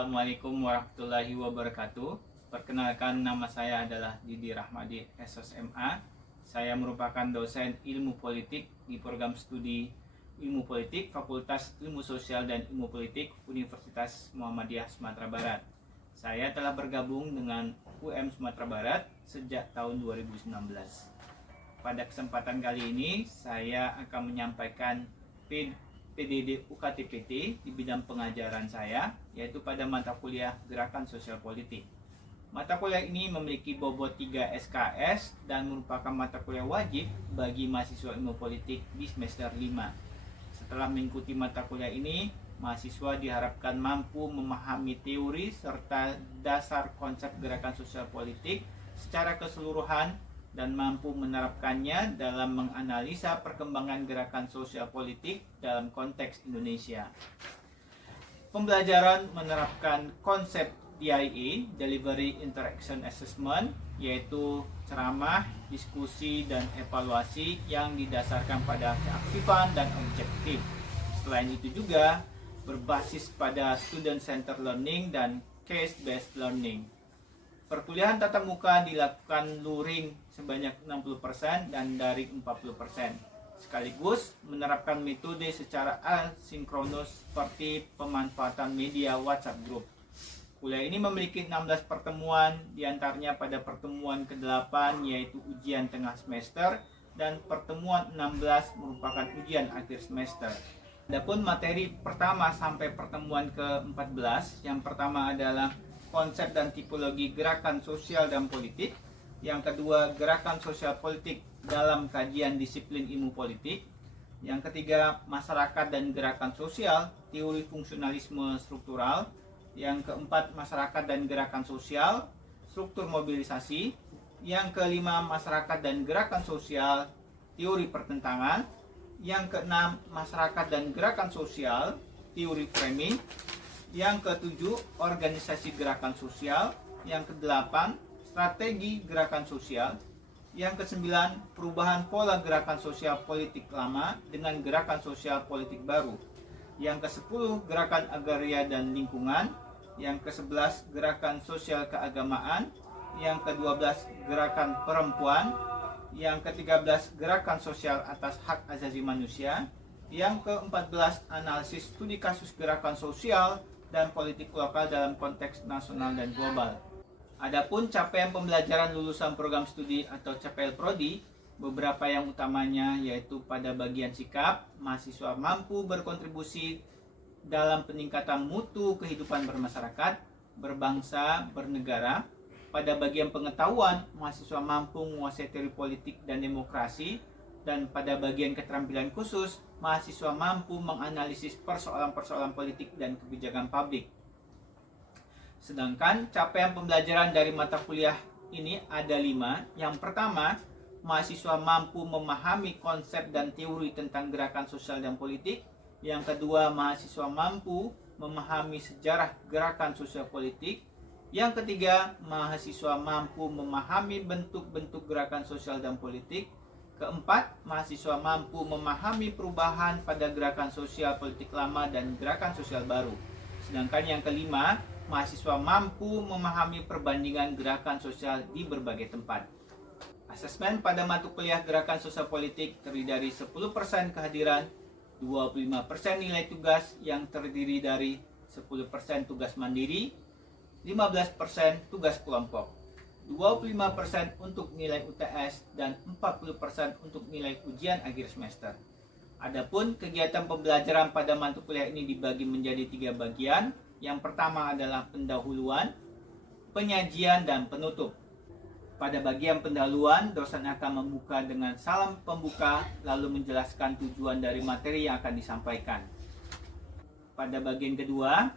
Assalamualaikum warahmatullahi wabarakatuh. Perkenalkan, nama saya adalah Didi Rahmadi SSMA. Saya merupakan dosen ilmu politik di program studi ilmu politik Fakultas Ilmu Sosial dan Ilmu Politik Universitas Muhammadiyah Sumatera Barat. Saya telah bergabung dengan UM Sumatera Barat sejak tahun 2019. Pada kesempatan kali ini saya akan menyampaikan PDD UKT-PT di bidang pengajaran saya, yaitu pada mata kuliah Gerakan Sosial Politik. Mata kuliah ini memiliki bobot 3 SKS dan merupakan mata kuliah wajib bagi mahasiswa ilmu politik di semester 5. Setelah mengikuti mata kuliah ini, mahasiswa diharapkan mampu memahami teori serta dasar konsep gerakan sosial politik secara keseluruhan dan mampu menerapkannya dalam menganalisa perkembangan gerakan sosial politik dalam konteks Indonesia. Pembelajaran menerapkan konsep DIA, Delivery Interaction Assessment, yaitu ceramah, diskusi, dan evaluasi yang didasarkan pada keaktifan dan objektif. Selain itu juga berbasis pada student-centered learning dan case-based learning. Perkuliahan tatap muka dilakukan luring sebanyak 60% dan daring 40%. Sekaligus menerapkan metode secara asinkronus seperti pemanfaatan media WhatsApp Group. Kuliah ini memiliki 16 pertemuan, diantaranya pada pertemuan ke-8 yaitu ujian tengah semester dan pertemuan 16 merupakan ujian akhir semester. Adapun materi pertama sampai pertemuan ke-14, yang pertama adalah konsep dan tipologi gerakan sosial dan politik. Yang kedua, gerakan sosial politik dalam kajian disiplin ilmu politik. Yang ketiga, masyarakat dan gerakan sosial, teori fungsionalisme struktural. Yang keempat, masyarakat dan gerakan sosial, struktur mobilisasi. Yang kelima, masyarakat dan gerakan sosial, teori pertentangan. Yang keenam, masyarakat dan gerakan sosial, teori framing. Yang ketujuh, organisasi gerakan sosial. Yang kedelapan, strategi gerakan sosial. Yang kesembilan, perubahan pola gerakan sosial politik lama dengan gerakan sosial politik baru. Yang kesepuluh, gerakan agraria dan lingkungan. Yang kesebelas, gerakan sosial keagamaan. Yang kedua belas, gerakan perempuan. Yang ke-13, gerakan sosial atas hak asasi manusia. Yang ke-14, analisis studi kasus gerakan sosial dan politik lokal dalam konteks nasional dan global. Adapun capaian pembelajaran lulusan program studi atau CPL Prodi, beberapa yang utamanya yaitu pada bagian sikap, mahasiswa mampu berkontribusi dalam peningkatan mutu kehidupan bermasyarakat, berbangsa, bernegara. Pada bagian pengetahuan, mahasiswa mampu menguasai teori politik dan demokrasi. Dan pada bagian keterampilan khusus, mahasiswa mampu menganalisis persoalan-persoalan politik dan kebijakan publik. Sedangkan capaian pembelajaran dari mata kuliah ini ada 5. Yang pertama, mahasiswa mampu memahami konsep dan teori tentang gerakan sosial dan politik. Yang kedua, mahasiswa mampu memahami sejarah gerakan sosial politik. Yang ketiga, mahasiswa mampu memahami bentuk-bentuk gerakan sosial dan politik. Keempat, mahasiswa mampu memahami perubahan pada gerakan sosial politik lama dan gerakan sosial baru. Sedangkan yang kelima, mahasiswa mampu memahami perbandingan gerakan sosial di berbagai tempat. Asesmen pada mata kuliah gerakan sosial politik terdiri dari 10% kehadiran, 25% nilai tugas yang terdiri dari 10% tugas mandiri, 15% tugas kelompok, 25% untuk nilai UTS, dan 40% untuk nilai ujian akhir semester. Adapun kegiatan pembelajaran pada mata kuliah ini dibagi menjadi 3 bagian. Yang pertama adalah pendahuluan, penyajian, dan penutup. Pada bagian pendahuluan, dosen akan membuka dengan salam pembuka, lalu menjelaskan tujuan dari materi yang akan disampaikan. Pada bagian kedua,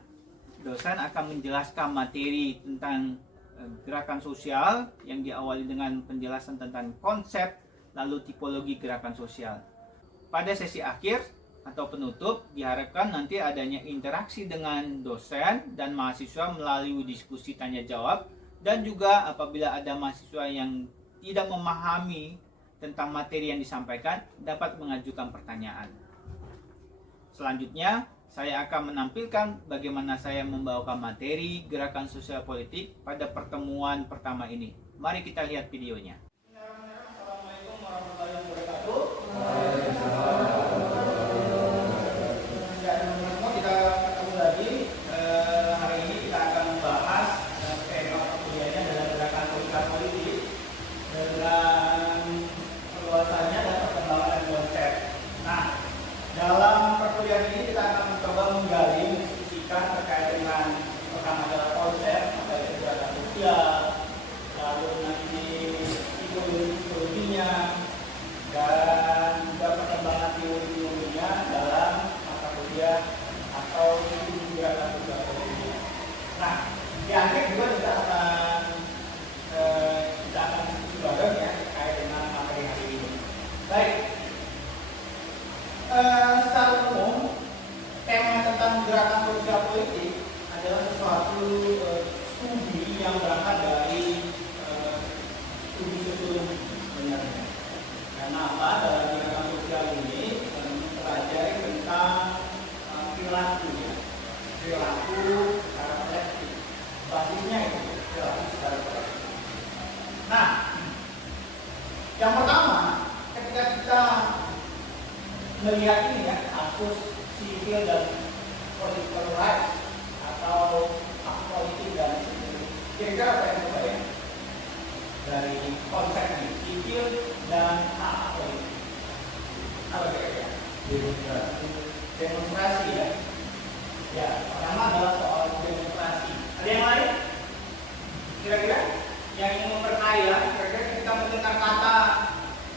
dosen akan menjelaskan materi tentang gerakan sosial yang diawali dengan penjelasan tentang konsep lalu tipologi gerakan sosial. Pada sesi akhir atau penutup diharapkan nanti adanya interaksi dengan dosen dan mahasiswa melalui diskusi tanya jawab, dan juga apabila ada mahasiswa yang tidak memahami tentang materi yang disampaikan dapat mengajukan pertanyaan. Selanjutnya Saya akan menampilkan bagaimana saya membawakan materi gerakan sosial politik pada pertemuan pertama ini. Mari kita lihat videonya. Assalamualaikum warahmatullahi wabarakatuh. Kita ketemu lagi. Hari ini kita akan membahas tema perkuliahannya adalah gerakan sosial politik dengan perluasannya dan perkembangan konsep. Nah, dalam perkuliahan ini kita akan mencoba menggali, mendiskusikan terkait dengan pertama adalah konsep, terkait gerakan sosial, lalu nanti ideologinya, dan juga perkembangan teori-teorinya dalam mata kuliah atau studi gerakan sosial politik. Nah, di akhir juga kita akan diskusi bareng ya terkait dengan materi hari ini. Baik. Secara umum, tema tentang gerakan sosial politik adalah sesuatu studi yang berangkat dari studi sosial sebenarnya. Karena apa? Dalam gerakan sosial ini mempelajari tentang perilaku, ya, perilaku secara kolektif. Basisnya itu perilaku secara kolektif. Nah, yang pertama, ketika kita melihat ini ya, kasus sivil dan political rights atau hak politik dan sivil, kira-kira apa yang terbayang dari konsep ini, sivil dan hak politik? Apa kira-kira? Demonstrasi ya. Ya, pertama adalah soal demonstrasi. Ada yang lain? Kira-kira yang ingin memperkaya, kira-kira kita mendengar kata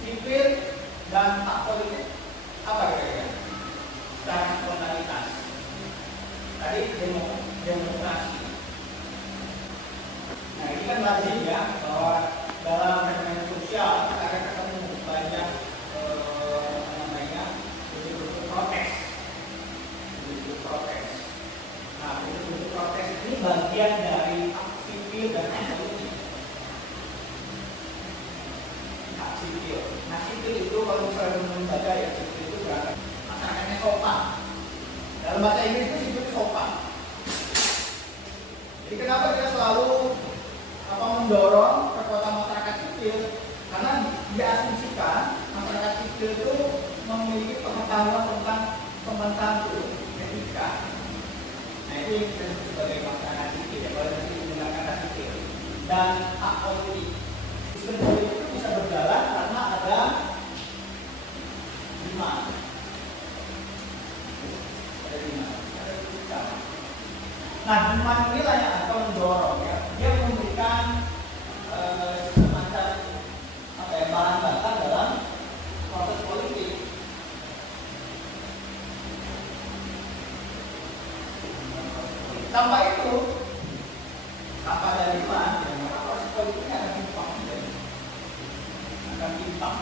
sivil dan hak politik, apa kira-kira? Secara spontanitas. Tadi demonstrasi. Nah, ini kan lazim ya bahwa dalam fenomena sosial kita akan ketemu banyak bentuk-bentuk protes. Bentuk protes. Nah, bentuk protes ini bagian dari hak sipil dan hak politik. Hak sipil. Nah, sipil itu kalau misalnya membaca ya, sipil itu berarti masyarakatnya sopan. Dalam bahasa Inggris itu sipil sopan. Jadi kenapa kita selalu mendorong kekuatan masyarakat sipil? Karena diasumsikan masyarakat sipil itu memiliki pengetahuan tentang etika. Nah, itu yang kita sebut sebagai masyarakat sipil ya, kalau nanti menggunakan kata sipil. Dan hak politik. Sistem politik itu bisa berjalan karena ada 5. Nah, demand inilah yang akan mendorong ya. Dia memberikan semacam bahan bakar dalam proses politik. Tanpa itu, tanpa ada demand, ya, maka proses politiknya akan timpang. Akan timpang.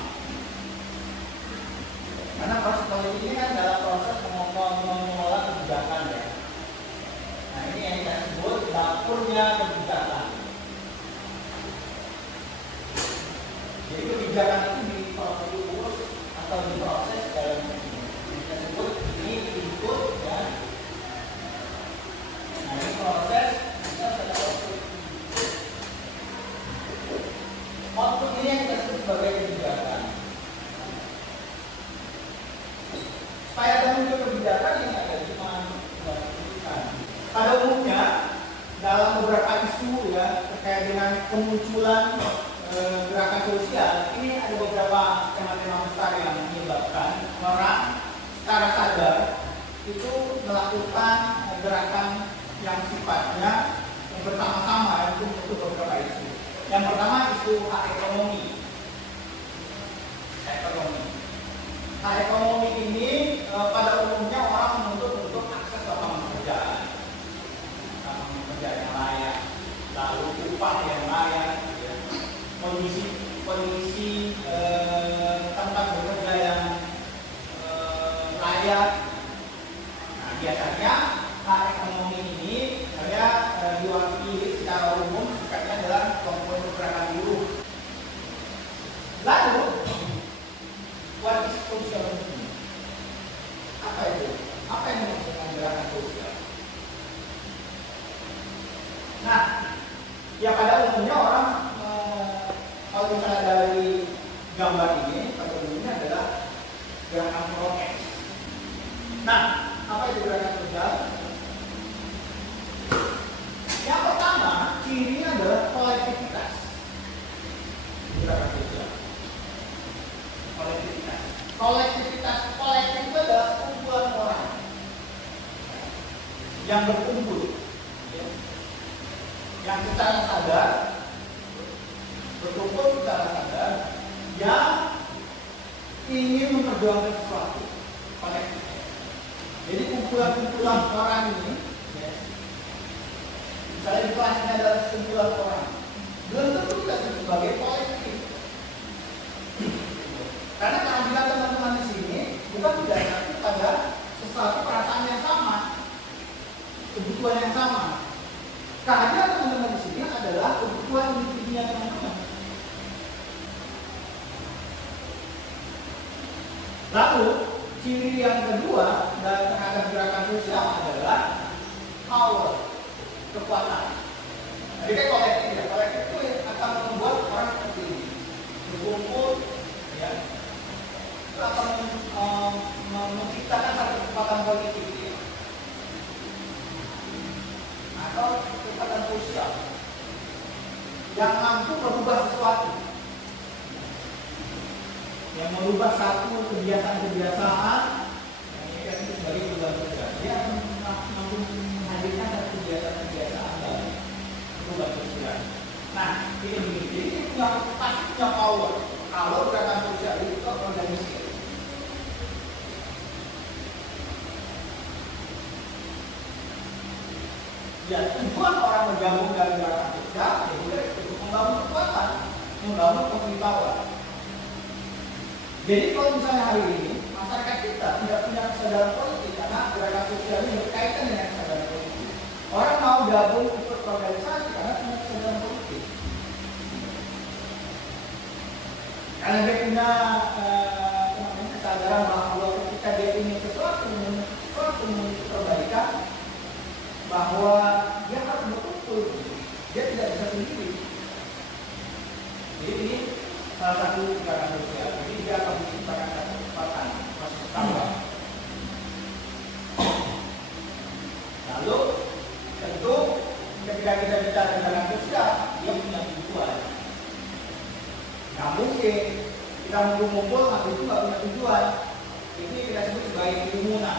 Karena proses politik ini kan dalam proses mengelola kebijakan ya. Nah, ini yang kita sebut dapurnya kebijakan. Jadi kebijakan itu diurus atau diproses dalam ini. Kita sebut ini input ya. Nah, ini proses, kita sudah output. Output ini yang kita sebut sebagai kebijakan. Supaya ada muncul kebijakan yang ada di mana. Pada umumnya dalam beberapa isu ya terkait dengan kemunculan gerakan sosial ini ada beberapa tema-tema besar yang menyebabkan orang secara sadar itu melakukan gerakan yang sifatnya bersama-sama untuk beberapa isu. Yang pertama isu hak ekonomi. Hak ekonomi ini pada umumnya orang menuntut untuk akses lapangan pekerjaan. Yang layak, lalu upah yang layak, ya. kondisi tempat bekerja yang layak. Nah, biasanya hak ekonomi ini saya diwakili secara umum sifatnya adalah kelompok gerakan buruh. Lalu, what is socialism? pada umumnya adalah gerakan protes. Nah, apa itu gerakan sosial? Yang pertama, cirinya adalah kolektivitas. Gerakan sosial. Kolektivitas. Kolektif itu adalah kumpulan orang yang berkumpul, yang secara sadar berkumpul secara sadar, yang ingin memperjuangkan sesuatu kolektif. Jadi kumpulan orang ini, misalnya di kelas ini adalah kumpulan orang, belum tentu kita sebut sebagai kolektif. Karena kehadiran teman-teman di sini bukan didasarkan pada sesuatu perasaan yang sama, kebutuhan yang sama. Kehadiran teman-teman di sini adalah kebutuhan individunya teman-teman. Lalu ciri yang kedua terhadap gerakan sosial adalah power, kekuatan. Jadi kayak kolektif ya, kolektif itu akan membuat orang seperti ini berkumpul, ya, itu akan menciptakan satu kekuatan politik ya, atau kekuatan sosial yang mampu merubah sesuatu, yang merubah satu kebiasaan-kebiasaan yang kita sebut sebagai perubahan sosial. Dia akan mampu menghadirkan satu kebiasaan-kebiasaan baru, perubahan sosial. Nah, ini pasti punya power. Kalau gerakan sosial itu organisasi. Ya, tujuan orang bergabung dalam gerakan sosial ya untuk membangun kekuatan, membangun pengetahuan. Jadi kalau misalnya hari ini masyarakat kita tidak punya kesadaran politik karena gerakan sosial ini berkaitan dengan kesadaran politik. Orang mau gabung ikut organisasi karena punya kesadaran politik. Karena dia punya kesadaran bahwa ketika dia ingin sesuatu memiliki perbaikan, bahwa dia harus berkumpul, dia tidak bisa sendiri. Jadi ini salah satu gerakan sosial. Jadi dia akan menciptakan satu kekuatan proses tambah. Lalu tentu ketika kita bicara gerakan sosial, dia punya tujuan. Nggak mungkin kita ngumpul habis itu nggak punya tujuan. Ini kita sebut sebagai kerumunan.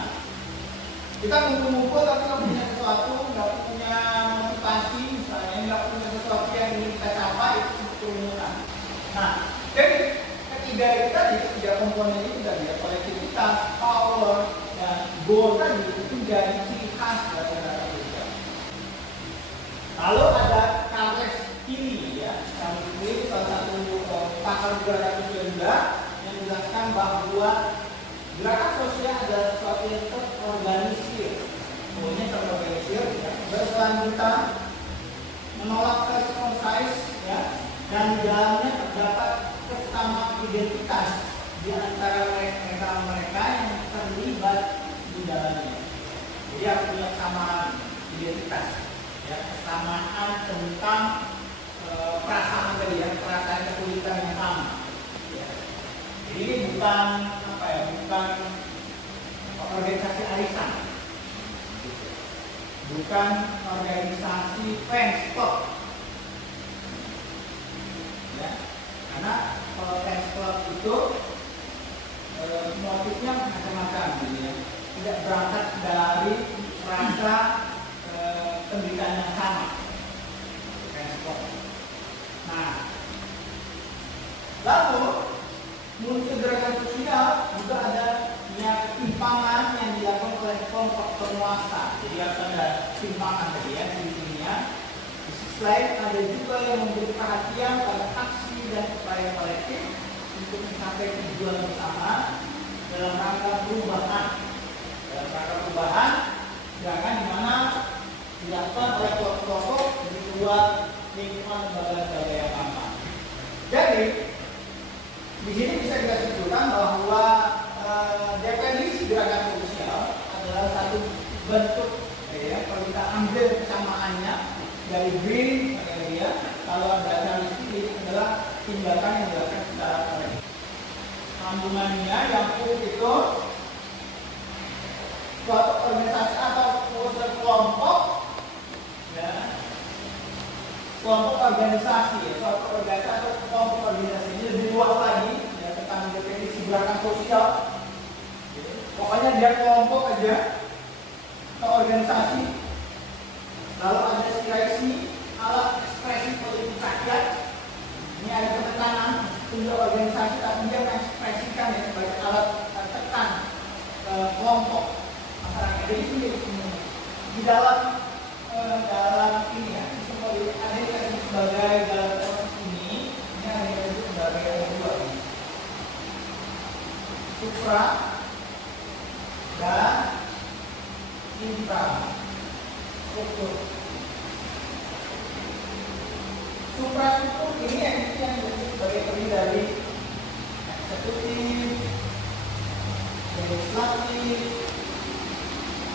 Kita ngumpul tapi nggak punya sesuatu, nggak punya motivasi, misalnya nggak punya sesuatu yang ingin kita capai, itu sebut kerumunan. Nah, jadi ketiga itu tadi, tiga komponen itu tadi, kolektivitas, power, dan goal tadi itu jadi ciri khas dari gerakan sosial. Lalu ada Charles Tilly ya, Charles Tilly salah satu pakar gerakan sosial juga yang menjelaskan bahwa gerakan sosial adalah sesuatu yang terorganisir, pokoknya terorganisir, ya, berkelanjutan, menolak first ya, dan di dalamnya terdapat kesamaan identitas di antara mereka yang terlibat di dalamnya. Jadi harus punya kesamaan identitas, ya, kesamaan tentang perasaan tadi ya, perasaan kesulitan yang sama. Ya. Jadi ini bukan apa ya, bukan organisasi arisan, bukan organisasi fans club. Ya, karena kalau fans club itu motifnya macam-macam gitu ya, tidak berangkat dari rasa penderitaan yang sama fans club. Nah, lalu muncul gerakan sosial juga ada ketimpangan yang dilakukan oleh kelompok penguasa. Jadi ada timpangan tadi ya di dunia. Di sisi lain ada juga yang memberi perhatian pada aksi dan upaya kolektif untuk mencapai tujuan bersama dalam rangka perubahan. Dalam rangka perubahan, gerakan di mana dilakukan oleh kelompok-kelompok di luar lingkungan lembaga-lembaga yang sama. Jadi di sini bisa kita simpulkan bahwa definisi gerakan sosial adalah satu bentuk ya, kalau kita ambil kesamaannya dari Green kalau ada Charles Tilly adalah tindakan yang dilakukan secara kolektif. Sambungannya yang U itu suatu organisasi atau kelompok, ya, kelompok organisasi, ya, suatu organisasi atau kelompok organisasi. Ini lebih luas lagi, ya, tentang definisi gerakan sosial. Pokoknya dia kelompok aja atau organisasi. Lalu ada aspirasi, alat ekspresi politik rakyat. Ini ada penekanan untuk organisasi, tapi dia mengekspresikan ya sebagai alat tekan kelompok masyarakat. Jadi ini di dalam ini ya, ada yang disebut sebagai dalam proses ini ada yang disebut sebagai ada dua ini. Supra dan infra struktur. Suprastruktur ini yang disebut sebagai terdiri dari eksekutif, legislatif,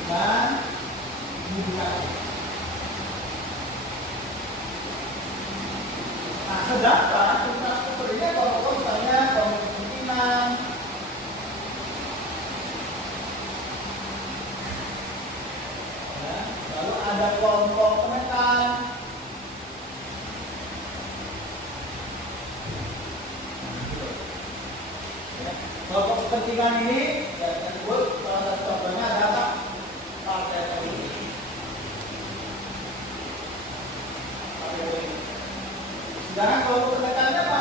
dan yudikatif. Nah, sedangkan suprastruktur ini kalau misalnya kepemimpinan, ya, lalu ada kelompok penekan. Kelompok kepentingan ini yang disebut salah satu contohnya adalah partai politik. Sedangkan kelompok penekannya apa?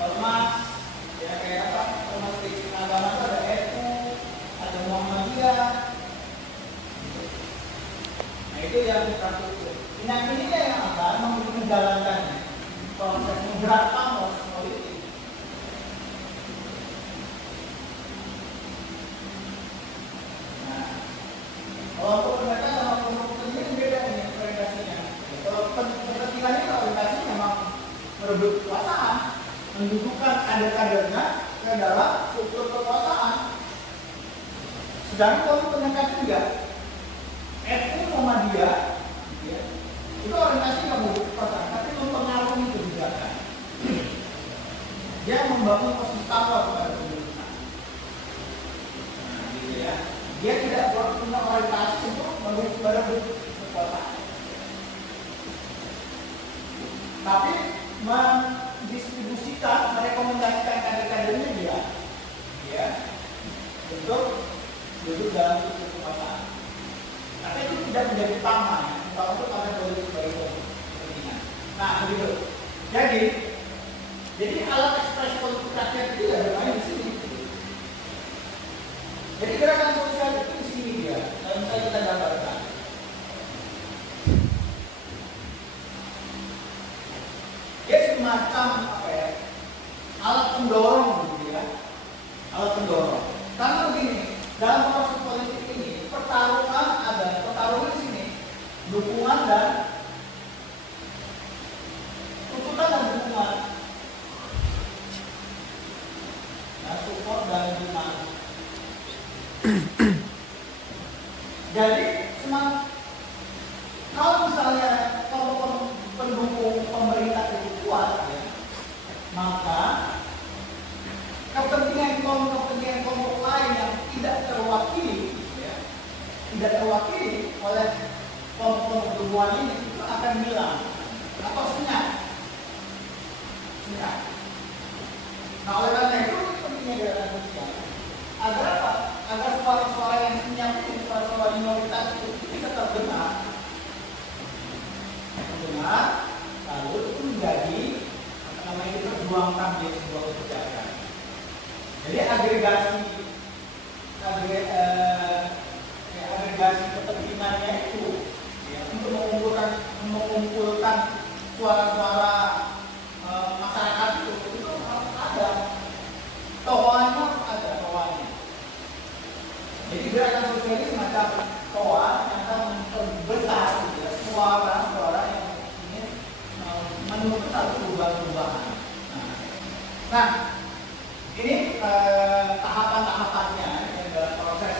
Ormas, ya kayak apa? Ormas agama itu ada NU, ada Muhammadiyah. Nah itu yang infrastruktur. Nah ini yang akan menjalankannya proses menggerakkan proses politik. Kelompok penekan sama kelompok kepentingan beda nih orientasinya. Kalau kepentingan ini orientasi memang merebut kekuasaan, mendudukkan kader-kadernya ke dalam struktur kekuasaan. Sedangkan kelompok penekan juga, NU Muhammadiyah, ya, itu orientasinya nggak merebut kekuasaan, tapi mempengaruhi kebijakan. Dia membangun posisi tawar pada pemerintahan. Nah, gitu ya. Dia tidak punya orientasi untuk merebut kekuasaan, tapi mendistribusikan, merekomendasikan kader-kadernya dia untuk duduk dalam struktur kekuasaan. Tapi itu tidak menjadi utama, ya. Utama itu karena politik sebagai kepentingan. Nah, begitu. Jadi alat ekspresi politik rakyat itu ya bermain di sini. Jadi gerakan sosial itu di sini dia, kalau misalnya kita gambarkan. Dia semacam apa ya? Alat pendorong gitu ya. Alat pendorong. Karena begini, dalam proses politik ini pertarungan di sini, dukungan dan tuntutan dan dukungan. Nah, support dan dukungan. Jadi kalau misalnya kelompok pendukung pemerintah itu kuat, ya, maka kepentingan kelompok lain yang tidak terwakili, ya, tidak terwakili oleh kelompok dukungan ini itu akan hilang atau senyap. Nah, oleh karena itu pentingnya gerakan sosial. Agar apa? Agar suara-suara yang senyap itu, suara-suara minoritas itu bisa terdengar, lalu itu menjadi apa namanya, diperjuangkan di sebuah kebijakan. Jadi agregasi kepentingannya itu, ya, untuk mengumpulkan suara-suara masyarakat itu harus ada. Toanya harus ada toanya. Jadi gerakan sosial ini semacam toa yang akan memperbesar ya, suara-suara yang ingin menuntut satu perubahan-perubahan. Nah, ini tahapan-tahapannya ya, dalam proses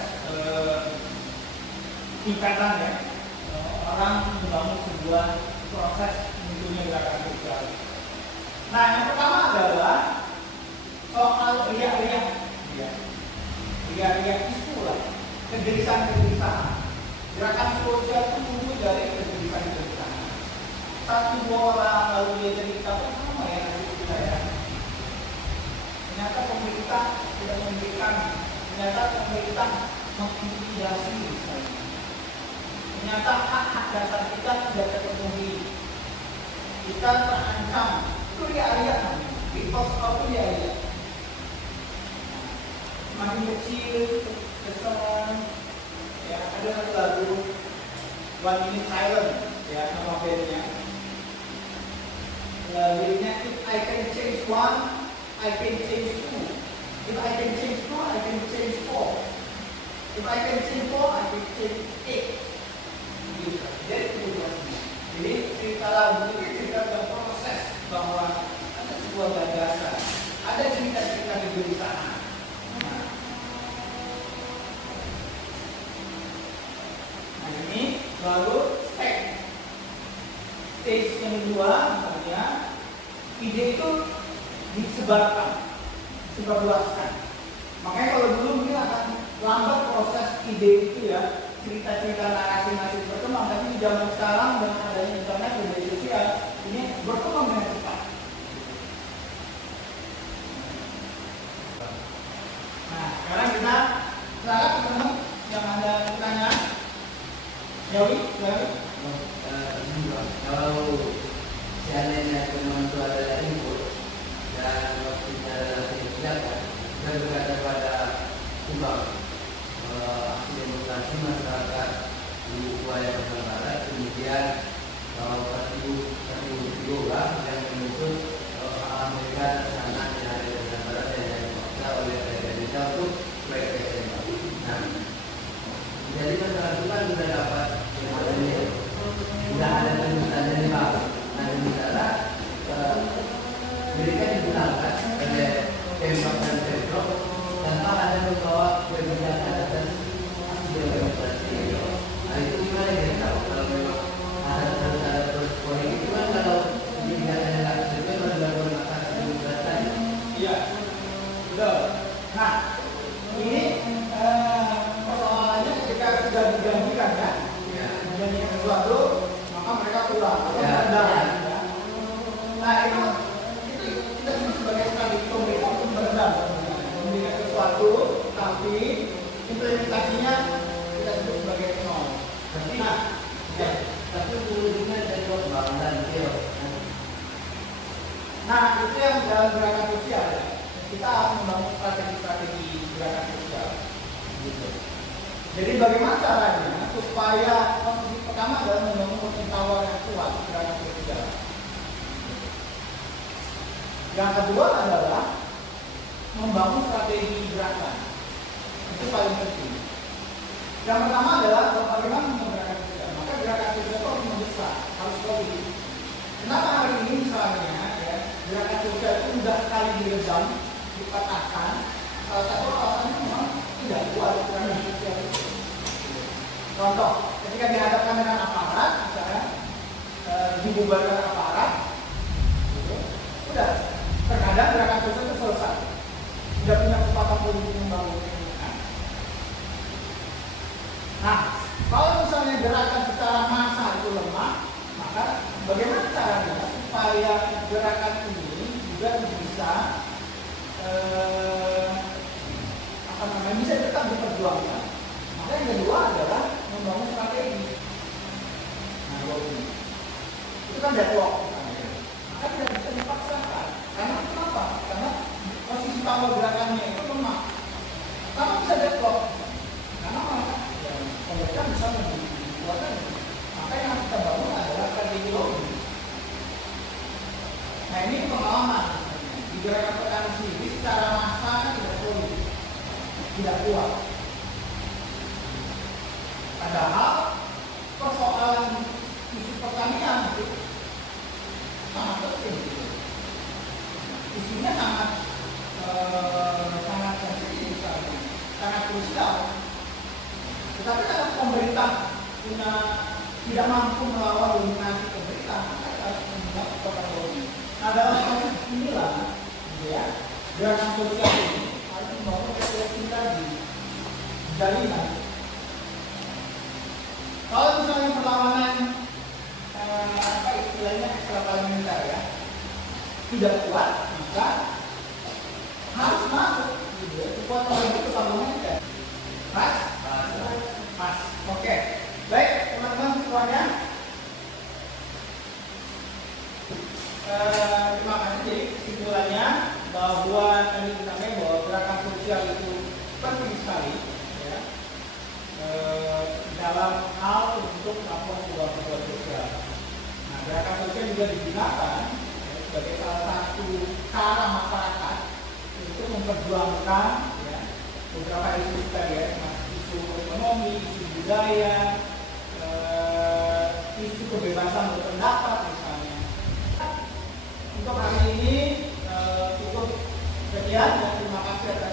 tingkatan ya, orang membangun sebuah proses munculnya gerakan sosial. Nah, yang pertama adalah soal riak-riak, ya. Riak-riak isu lah, kegelisahan-kegelisahan. Gerakan sosial itu tumbuh dari kegelisahan-kegelisahan. Satu dua orang lalu dia cerita sama ya nasib kita ya. Ternyata pemerintah tidak memberikan, ternyata pemerintah mengintimidasi misalnya. Ternyata hak-hak dasar kita tidak terpenuhi. Kita terancam. Itu riak-riak namanya. Because apa riak-riak? Semakin kecil, kesan. Ya, ada satu lagu One Minute Silence, ya nama bandnya. Liriknya, if I can change one, I can change two. If I can change two, I can change four. If I can change four, I can change eight. Jadi cerita lagu ini cerita tentang proses bahwa ada sebuah gagasan, ada cerita-cerita kegelisahan. Nah ini lalu stage yang kedua, misalnya ide itu disebarluaskan. Makanya kalau dulu mungkin akan lambat proses ide itu ya. Cerita-cerita narasi-narasi berkembang, tapi di zaman sekarang dengan adanya internet dan media sosial ini berkembang dengan cepat. Nah, sekarang kita teman-teman yang ada pertanyaan. Yawi, kalau seandainya teman itu adalah input dan waktunya adalah kebijakan, kita berkata pada Kubang aksi demokrasi masyarakat di upaya Barat, kemudian satu orang yang menuntut Amerika sana yang ada di Barat dan yang dipaksa oleh Amerika untuk proyek SMA. Nah, jadi masyarakat itu kan sudah dapat yang adanya, sudah ada tuntutan dari bawah. Nah, sementara mereka digunakan oleh Pemprov dan Pemprov tanpa ada membawa kebijakan atas aksi demokrasi. Nah, itu gimana kita tahu kalau memang ada proyek itu kan kalau kebijakannya nggak sesuai baru lakukan atas demokrasi. Iya, betul. Nah, ini persoalannya ketika sudah dijanjikan kan, menjanjikan sesuatu, maka mereka pulang atau meredam. Nah itu kita sebut sebagai strategi pemerintah untuk meredam, memberikan sesuatu, tapi implementasinya kita sebut sebagai nol. Tapi ujungnya dari bang dan chaos. Nah itu yang dalam gerakan sosial ya. Kita harus membangun strategi-strategi gerakan sosial. Gitu. Jadi bagaimana caranya supaya konsep pertama adalah membangun posisi tawar yang kuat gerakan sosial. Yang kedua adalah membangun strategi gerakan. Itu paling penting. Yang pertama adalah bagaimana menggerakkan sosial. Maka gerakan sosial itu harus membesar, harus solid. Kenapa hari ini misalnya ya, gerakan sosial itu mudah sekali diredam, dipatahkan. Salah satu alasannya memang tidak kuat gerakan sosial itu. Contoh, ketika dihadapkan dengan aparat, misalnya dibubarkan aparat, gitu, udah terkadang gerakan sosial itu selesai. Tidak punya kekuatan politik membangun. Nah, kalau misalnya gerakan secara massa itu lemah, maka bagaimana caranya supaya gerakan ini juga bisa bisa tetap diperjuangkan? Maka yang kedua adalah membangun strategi. Nah, itu kan deadlock. Maka tidak bisa dipaksakan. Karena kenapa? Karena posisi power gerakannya itu lemah. Kenapa bisa deadlock? Karena pemerintah bisa membuatkan. Maka yang kita bangun adalah strategi lobby. Nah ini pengalaman di gerakan petani sendiri secara massa kan tidak solid, tidak kuat. Padahal persoalan isu pertanian itu sangat penting. Isunya sangat sensitif, sangat krusial. Tetapi kalau pemerintah tidak mampu melawan dominasi pemerintah, maka harus membuat kekuatan lobby. Nah dalam konteks inilah, gitu ya, gerakan sosial ini harus membangun refleksi tadi, jalinan. Kalau misalnya perlawanan apa istilahnya ekstraparlamenter ya tidak kuat, maka harus masuk gitu ya, kekuatan itu parlementer. Mas? Mas. Oke. Baik, teman-teman semuanya. Terima kasih. Jadi kesimpulannya bahwa tadi kita sampaikan bahwa gerakan sosial itu penting sekali ya, dalam hal untuk melakukan perubahan sosial. Nah, gerakan sosial juga digunakan ya, sebagai salah satu cara masyarakat untuk memperjuangkan ya, beberapa isu tadi ya, isu ekonomi, isu budaya, isu kebebasan berpendapat misalnya. Untuk hari ini cukup sekian dan terima kasih atas